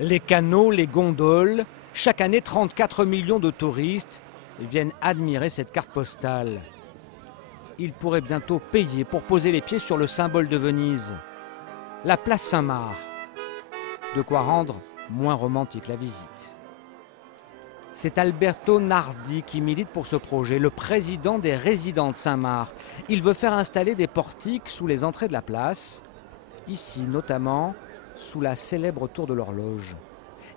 Les canaux, les gondoles, chaque année 34 millions de touristes viennent admirer cette carte postale. Ils pourraient bientôt payer pour poser les pieds sur le symbole de Venise, la place Saint-Marc. De quoi rendre moins romantique la visite. C'est Alberto Nardi qui milite pour ce projet, le président des résidents de Saint-Marc. Il veut faire installer des portiques sous les entrées de la place, ici notamment sous la célèbre tour de l'horloge.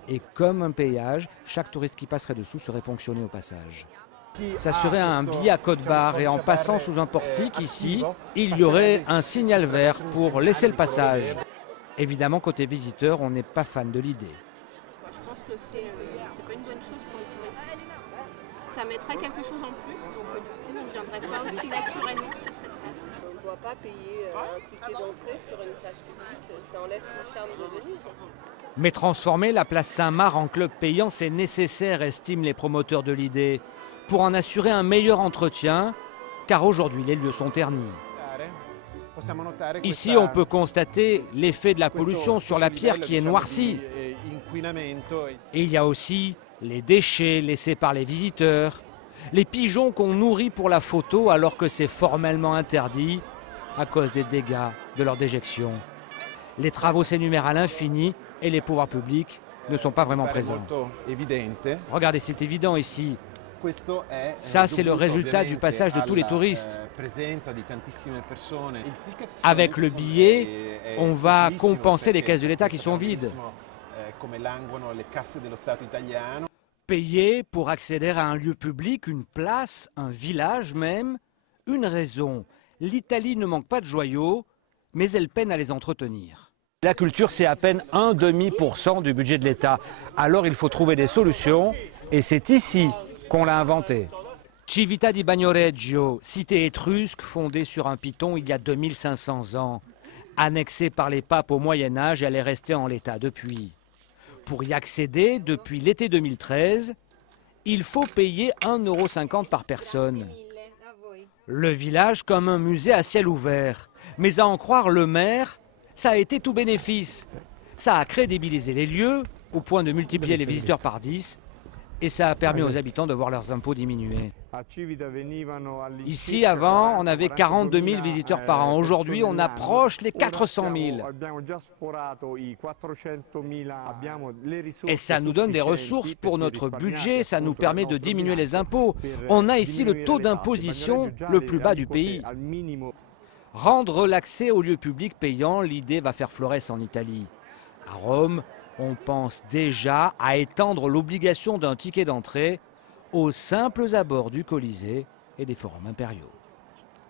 Et comme un péage, chaque touriste qui passerait dessous serait ponctionné au passage. Ça serait un billet à code barre et en passant sous un portique ici, il y aurait un signal vert pour laisser le passage. Évidemment, côté visiteur, on n'est pas fan de l'idée. Je pense que c'est pas une bonne chose pour les touristes. Ça mettrait quelque chose en plus, donc du coup on ne viendrait pas aussi naturellement sur cette place. On ne doit pas payer un ticket d'entrée sur une place publique, ça enlève tout le charme de Venise. Mais transformer la place Saint-Marc en club payant, c'est nécessaire, estiment les promoteurs de l'idée, pour en assurer un meilleur entretien, car aujourd'hui les lieux sont ternis. Ici, on peut constater l'effet de la pollution sur la pierre qui est noircie. Et il y a aussi les déchets laissés par les visiteurs, les pigeons qu'on nourrit pour la photo alors que c'est formellement interdit à cause des dégâts de leur déjection. Les travaux s'énumèrent à l'infini et les pouvoirs publics ne sont pas vraiment présents. Regardez, c'est évident ici. Ça, c'est le résultat du passage de tous les touristes. Avec le billet, on va compenser les caisses de l'État qui sont vides. Payer pour accéder à un lieu public, une place, un village même, une raison. L'Italie ne manque pas de joyaux, mais elle peine à les entretenir. La culture, c'est à peine 0,5% du budget de l'État. Alors il faut trouver des solutions, et c'est ici qu'on l'a inventé. Civita di Bagnoregio, cité étrusque fondée sur un piton il y a 2500 ans. Annexée par les papes au Moyen-Âge, elle est restée en l'état depuis. Pour y accéder, depuis l'été 2013, il faut payer 1,50 € par personne. Le village comme un musée à ciel ouvert. Mais à en croire le maire, ça a été tout bénéfice. Ça a crédibilisé les lieux, au point de multiplier les visiteurs par 10, et ça a permis aux habitants de voir leurs impôts diminuer. Ici, avant, on avait 42 000 visiteurs par an. Aujourd'hui, on approche les 400 000. Et ça nous donne des ressources pour notre budget, ça nous permet de diminuer les impôts. On a ici le taux d'imposition le plus bas du pays. Rendre l'accès aux lieux publics payants, l'idée va faire florès en Italie. À Rome, on pense déjà à étendre l'obligation d'un ticket d'entrée aux simples abords du Colisée et des forums impériaux.